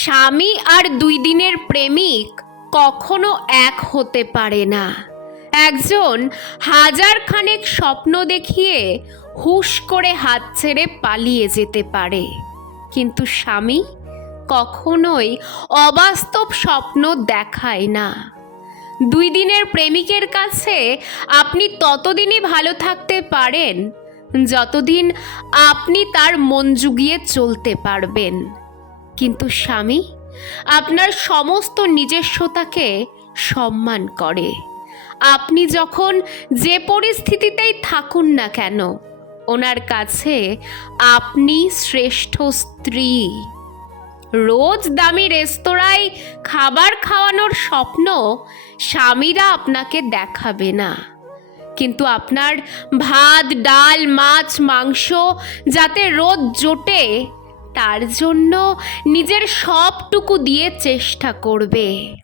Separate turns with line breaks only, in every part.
স্বামী আর দুই দিনের প্রেমিক কখনো এক হতে পারে না। একজন হাজার খানেক স্বপ্ন দেখিয়ে হুশ করে হাত ছেড়ে পালিয়ে যেতে পারে। কিন্তু স্বামী কখনোই অবাস্তব স্বপ্ন দেখায় না। দুই দিনের প্রেমিকের কাছে আপনি ততদিনই ভালো থাকতে পারেন, যতদিন আপনি তার মন জুগিয়ে চলতে পারবেন। কিন্তু স্বামী, আপনার সমস্ত নিজস্বতাকে সম্মান করে। আপনি যখন যে পরিস্থিতিতেই থাকুন না কেন, ওনার কাছে আপনি শ্রেষ্ঠ স্ত্রী। রোজ দামি রেস্তোরাঁয় খাবার খাওয়ানোর স্বপ্ন স্বামীরা আপনাকে দেখাবে না। কিন্তু আপনার ভাত, ডাল, মাছ, মাংস যাতে রোজ জোটে তার জন্য নিজের সবটুকু দিয়ে চেষ্টা করবে।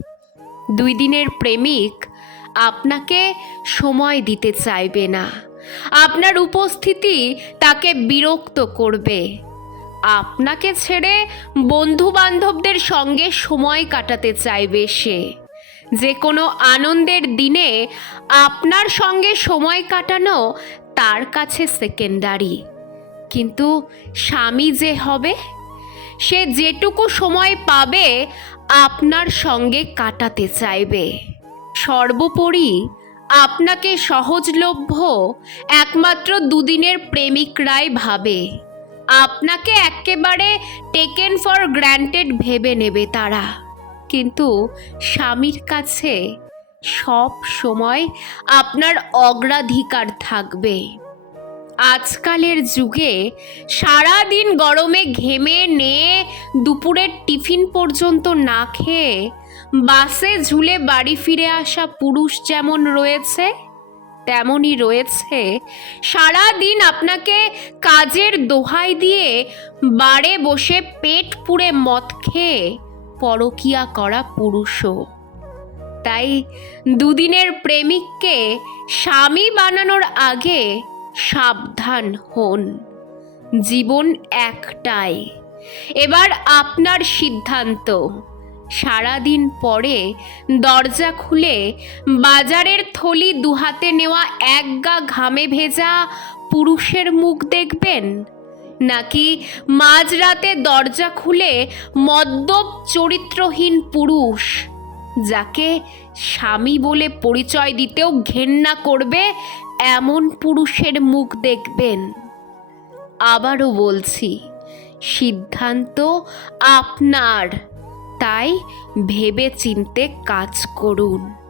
দুই দিনের প্রেমিক আপনাকে সময় দিতে চাইবে না। আপনার উপস্থিতি তাকে বিরক্ত করবে। আপনাকে ছেড়ে বন্ধু বান্ধবদের সঙ্গে সময় কাটাতে চাইবে সে। যে কোনো আনন্দের দিনে আপনার সঙ্গে সময় কাটানো তার কাছে সেকেন্ডারি। কিন্তু স্বামী যে হবে, সে যেটুকু সময় পাবে আপনার সঙ্গে কাটাতে চাইবে। সর্বোপরি আপনাকে সহজলভ্য একমাত্র দুদিনের প্রেমিকরাই ভাবে। আপনাকে একেবারে টেকেন ফর গ্র্যান্টেড ভেবে নেবে তারা। কিন্তু স্বামীর কাছে সব সময় আপনার অগ্রাধিকার থাকবে। আজকালের যুগে সারা দিন গরমে ঘেমে নিয়ে দুপুরের টিফিন পর্যন্ত না খেয়ে বাসে ঝুলে বাড়ি ফিরে আসা পুরুষ যেমন রয়েছে, তেমনই রয়েছে। সারা দিন আপনাকে কাজের দোহাই দিয়ে বারে বসে পেট পুড়ে মদ খেয়ে পরকিয়া করা পুরুষও। তাই দুদিনের প্রেমিককে স্বামী বানানোর আগে সাবধান হন। জীবন একটাই। এবার আপনার সিদ্ধান্ত। সারাদিন পরে দরজা খুলে বাজারের থলি দুহাতে নেওয়া এক গা ঘামে ভেজা পুরুষের মুখ দেখবেন? নাকি মাঝরাতে দরজা খুলে মদ্যপ চরিত্রহীন পুরুষ, যাকে স্বামী বলে পরিচয় দিতেও ঘেন্না করবে এমন পুরুষের মুখ দেখবেন। আবারও বলছি সিদ্ধান্ত আপনার। তাই ভেবে চিনতে কাজ করুন।